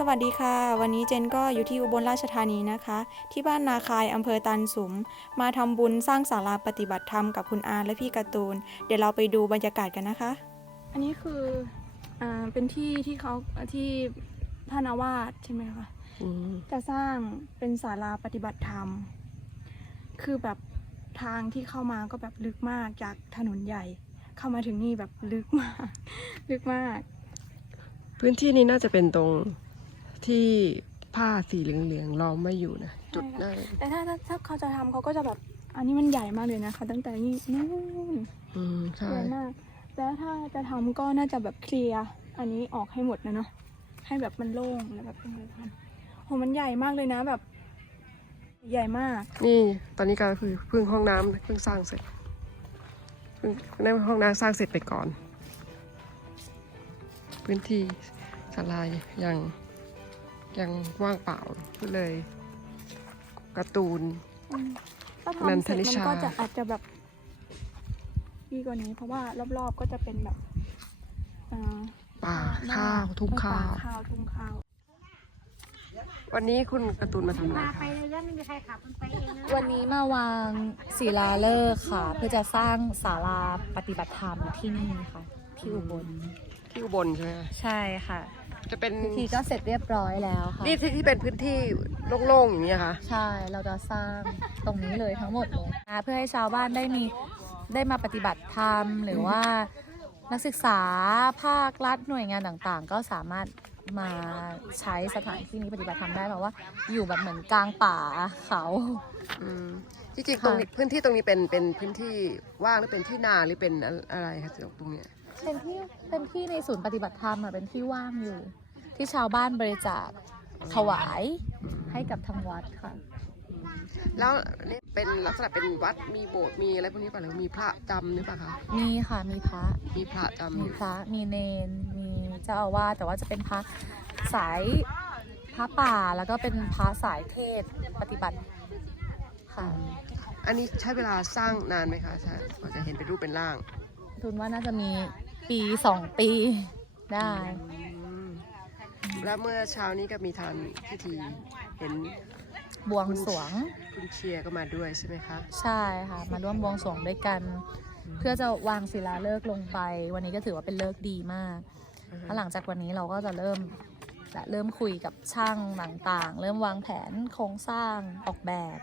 สวัสดีค่ะ วันนี้เจนก็อยู่ที่อุบลราชธานีนะคะ ที่บ้านนาคายอำเภอตันสุม มาทำบุญสร้างศาลาปฏิบัติธรรมกับคุณอาและพี่การ์ตูน เดี๋ยวเราไปดูบรรยากาศกันนะคะ อันนี้คืออ่าเป็นที่ที่เขาที่ท่านอาวาสใช่ไหมคะอืมจะสร้างเป็นศาลาปฏิบัติธรรม คือแบบทางที่เข้ามาก็แบบลึกมากจากถนนใหญ่ เข้ามาถึงนี่แบบลึกมาก ลึกมาก พื้นที่นี้น่าจะเป็นตรง ที่ผ้าสีเหลืองๆล้อมไม่อยู่นะจุดนั่นแต่ถ้าถ้าถ้าเขาจะทำเขาก็จะแบบ อันนี้มันใหญ่มากเลยนะคะ ตั้งแต่นี่นู่นอืมใช่ใหญ่มาก แล้วถ้าจะทำก็น่าจะแบบเคลียร์อันนี้ออกให้หมดนะเนาะให้แบบมันโล่งแล้วแบบเป็นอะไรทำโหมันใหญ่มากเลยนะแบบ ใหญ่มาก นี่ตอนนี้ก็คือเพิ่งห้องน้ำเพิ่งสร้างเสร็จเพิ่งนั่ห้องน้ำสร้างเสร็จไปก่อน พื้นที่ศาลายัง ยังว่างเปล่าก็เลยการ์ตูนถ้านันทำทเสร็จนิมันชา ก็จะอาจจะแบบดีกว่านี้ เพราะว่ารอบๆก็จะเป็นแบบอ่าป่าข้าวทุ่งข้าว ป่ข้าวทุ่งข้าว วันนี้คุณการ์ตูนมาทำอะไรมาคะไปเรื่อยๆไม่มีใครขับมันไปเองนะวันนี้มาวางศิลาฤกษ์ค่ะ เพื่อจะสร้างศาลาปฏิบัติธรรมที่นี่ค่ะ ที่อุบลที่อุบลใช่ไหมคะใช่ค่ะ จะเป็นพิธีก็เสร็จเรียบร้อยแล้วค่ะ นี่ที่ที่เป็นพื้นที่โล่งๆอย่างนี้ยค่ะ ใช่ เราจะสร้างตรงนี้เลยทั้งหมดเลยนะเพื่อให้ชาวบ้านได้มีได้มาปฏิบัติธรรม หรือว่านักศึกษาภาครัฐหน่วยงานต่างๆ ก็สามารถมาใช้สถานที่นี้ปฏิบัติธรรมได้เพราะว่าอยู่แบบเหมือนกลางป่าเขา อืมที่จริงตรงนี้ค่ะพื้นที่ตรงนี้เป็นเป็นพื้นที่ว่างหรือเป็นที่นาหรือเป็นอะไรคะตรงเนี้ย เป็นที่เป็นที่ในศูนย์ปฏิบัติธรรมอะเป็นที่ว่างอยู่ ที่ชาวบ้านบริจาคถวายให้กับทางวัดค่ะ แล้วนี่เป็นลักษณะเป็นวัดมีโบสถ์มีอะไรพวกนี้ป่ะหรือมีพระจำหรือเปล่าคะมีค่ะมีพระมีพระจำอมียู่พระมีเนนมีเจ้าอาวาสแต่ว่าจะเป็นพระสายพระป่าแล้วก็เป็นพระสายเทศปฏิบัติค่ะอันนี้ใช้เวลาสร้างนานไหมคะใช่กว่าจะเห็นเป็นรูปเป็นร่าง ทุนว่าน่าจะมี ปีสองปีได้อืมแล้วเมื่อเช้านี้ก็มีทานพิธีเห็นบวงสรวง คุณเชียร์ก็มาด้วยใช่ไหมคะใช่ค่ะ มาร่วมบวงสรวงด้วยกัน เพื่อจะวางศิลาฤกษ์ลงไป วันนี้ก็ถือว่าเป็นเลิกษ์ดีมากแล้วหลังจากวันนี้เราก็จะเริ่มจะเริ่มคุยกับช่างต่างๆ เริ่มวางแผนโครงสร้างออกแบบ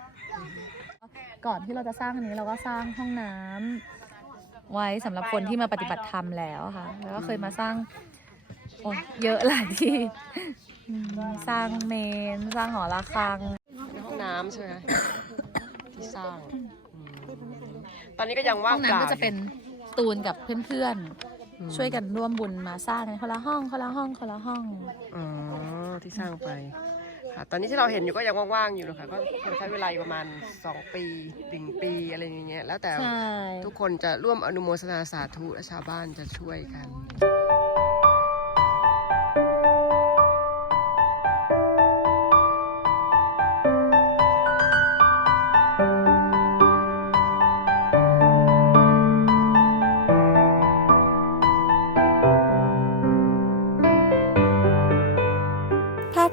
ก่อนที่เราจะสร้างอันนี้เราก็สร้างห้องน้ำ ไว้สำหรับคนที่มาปฏิบัติธรรมแล้วค่ะ แล้วก็เคยมาสร้างโอ้ยเยอะหลายที่อืมสร้างเมน สร้างหอระฆังในห้องน้ำใช่ไหมคะที่สร้างอืมตอนนี้ก็ยังว่าห้งองเปล่าน้ำก็จะเป็นตูนกับเพื่อนอืมๆ ช่วยกันร่วมบุญมาสร้างกันคนละห้องคนละห้องคนละห้อง อ๋อที่สร้างไป ค่ะ ตอนนี้ที่เราเห็นอยู่ก็ยังว่างๆอยู่นะคะก็คงใช้เวลาอยู่ประมาณ 2 ปีหนึ่งปีอะไรอย่างเงี้ยแล้วแต่ใช่ทุกคนจะร่วมอนุโมทนาสาธุและชาวบ้านจะช่วยกัน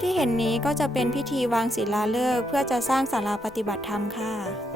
ที่เห็นนี้ก็จะเป็นพิธีวางศิลาฤกษ์เพื่อจะสร้างศาลาปฏิบัติธรรมค่ะ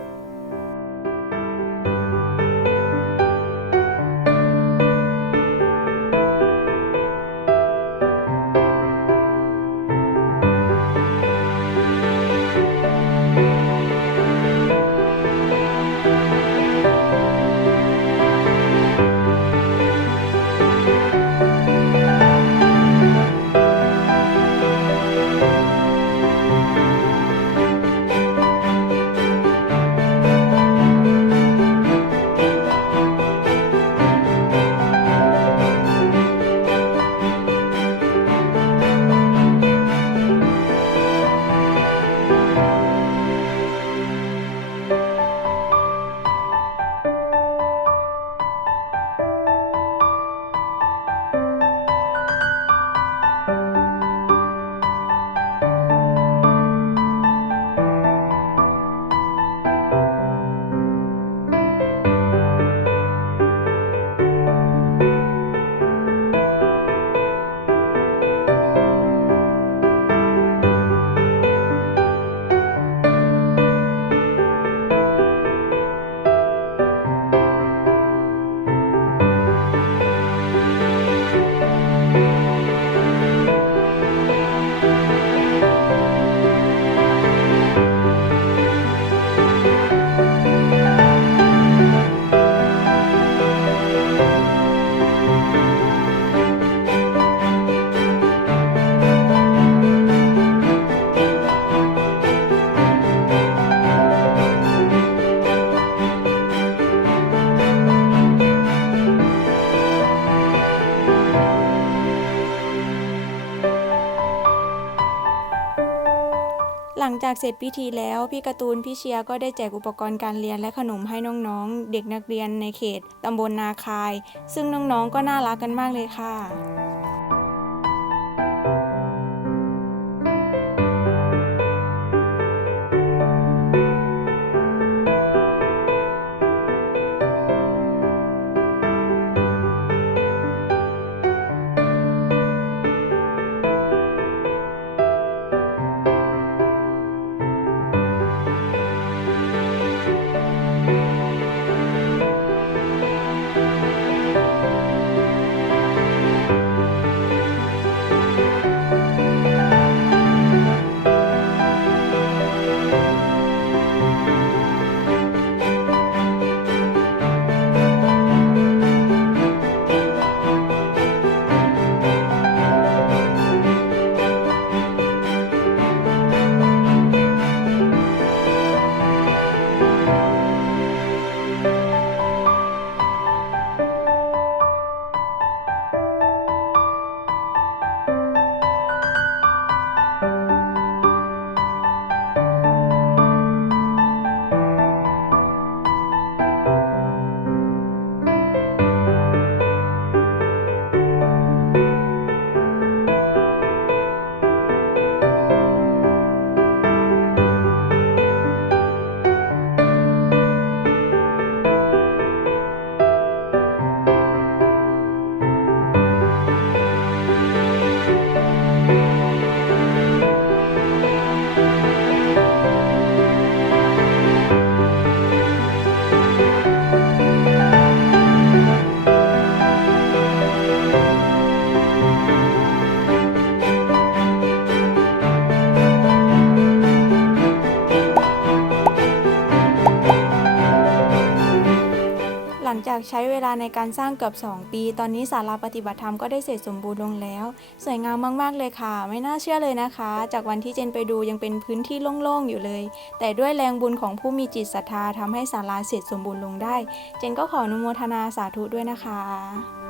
จากเสร็จพิธีแล้ว พี่การ์ตูนพี่เชียก็ได้แจกอุปกรณ์การเรียนและขนมให้น้องๆ เด็กนักเรียนในเขตตำบลนาคาย ซึ่งน้องๆก็น่ารักกันมากเลยค่ะ ใช้เวลาในการสร้างเกือบ 2 ปี ตอนนี้ศาลาปฏิบัติธรรมก็ได้เสร็จสมบูรณ์ลงแล้ว สวยงามมากๆเลยค่ะ ไม่น่าเชื่อเลยนะคะ จากวันที่เจนไปดูยังเป็นพื้นที่โล่งๆอยู่เลย แต่ด้วยแรงบุญของผู้มีจิตศรัทธาทำให้ศาลาเสร็จสมบูรณ์ลงได้ เจนก็ขออนุโมทนาสาธุด้วยนะคะ